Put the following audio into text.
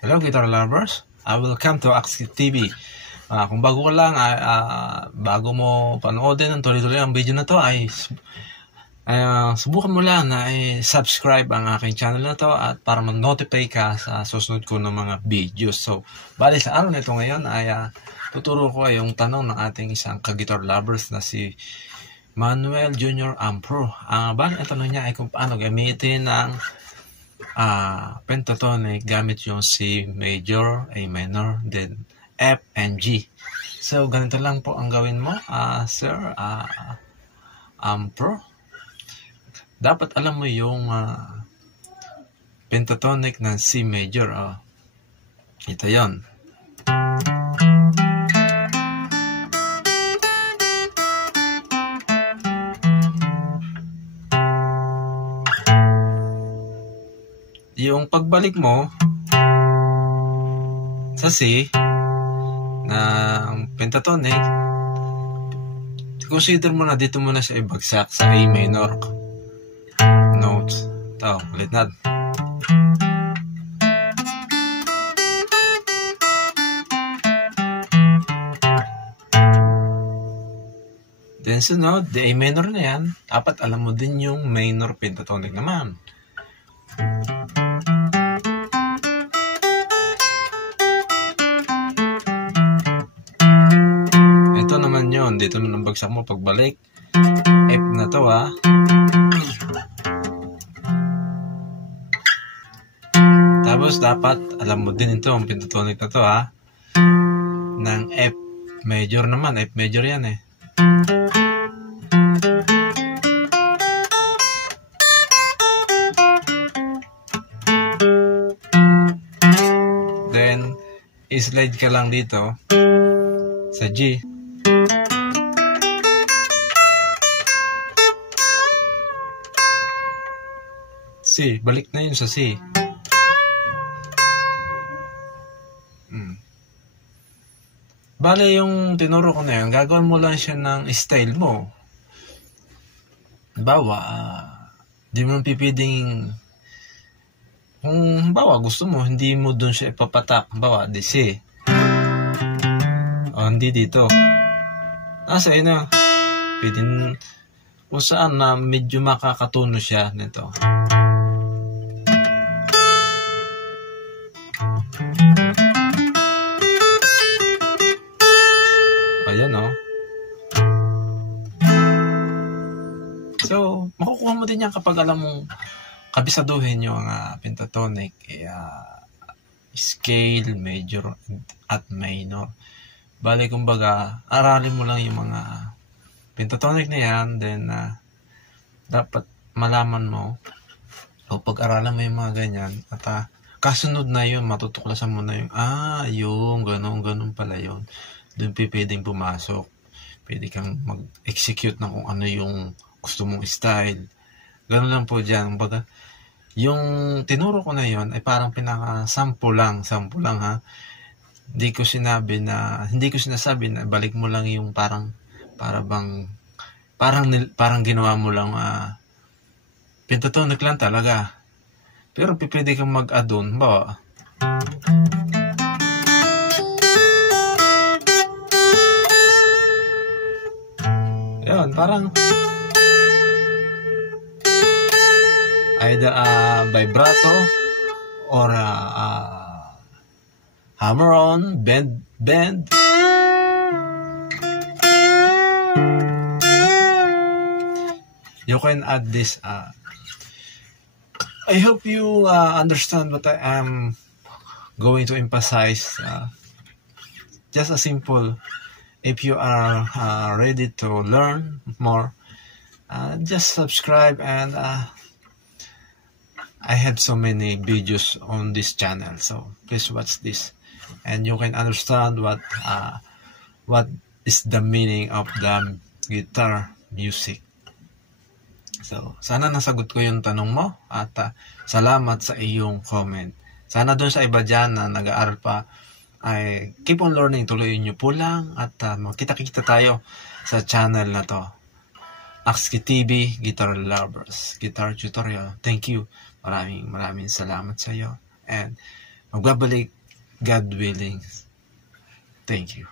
Hello guitar lovers, welcome to Axki TV. Kung bago ka lang, bago mo panoodin ng tuloy-tuloy ang video na to, ay subukan mo lang na subscribe ang aking channel na to at para mag-notify ka sa susunod ko ng mga videos. So, bali sa araw nito ngayon ay tuturo ko yung tanong ng ating isang ka-guitar lovers na si Manuel Jr. Ampro. Bali ang tanong niya ay kung paano gamitin ang pentatonic gamit yung C major, A minor, then F and G. So, ganito lang po ang gawin mo, Sir Ampro. Dapat alam mo yung pentatonic ng C major. Ito yon. Yung pagbalik mo sa C ng pentatonic, consider mo na dito mo na siya ibagsak sa A minor notes. Ito, ulit na. Then sunod, the A minor na yan, dapat alam mo din yung minor pentatonic naman. Ito naman yun, dito mo nang bagsak mo pagbalik. F na to Tapos dapat alam mo din ito, ang pentatonic na to ng F major naman, F major yan Then, slide ka lang dito sa G. C, balik na yun sa C. Bale, yung tinuro ko na yun, gagawin mo lang siya ng style mo. Halimbawa, di mo pipiding, kung halimbawa gusto mo, hindi mo dun siya ipapatak. Halimbawa, di C. Hindi dito. Nasa yun na. Pwede kung saan na medyo makakatuno siya nito. Ayan So, makukuha mo din yan kapag alam mong kabisaduhin yung pentatonic, scale, major, at minor. Bale, kumbaga, aralin mo lang yung mga pentatonic na yan, then dapat malaman mo o pag-aralan mo yung mga ganyan at kasunod na yun, matutuklasan mo na yung yung ganun pala yun. Doon pwedeng pumasok, pwede kang mag-execute ng kung ano yung gusto mong style. Ganun lang po dyan. Kumbaga, yung tinuro ko na yun ay parang pinaka-sample lang Hindi ko sinasabi na balik mo lang yung parang ginawa mo lang pentatonic lang talaga. Pero pwede kang mag-add-on, bawa. Yun, parang either vibrato or hammer on, bend. You can add this. I hope you understand what I am going to emphasize. Just a simple, if you are ready to learn more, just subscribe and I have so many videos on this channel, so please watch this and you can understand what is the meaning of the guitar music. So, sana nasagot ko yung tanong mo at salamat sa iyong comment. Sana doon sa iba dyan na nag-aaral pa ay keep on learning, tuloy nyo po lang at makita-kita tayo sa channel na to. Axki TV, Guitar Lovers, Guitar Tutorial. Thank you. Maraming salamat sa iyo. And Magbabalik, God willing. Thank you.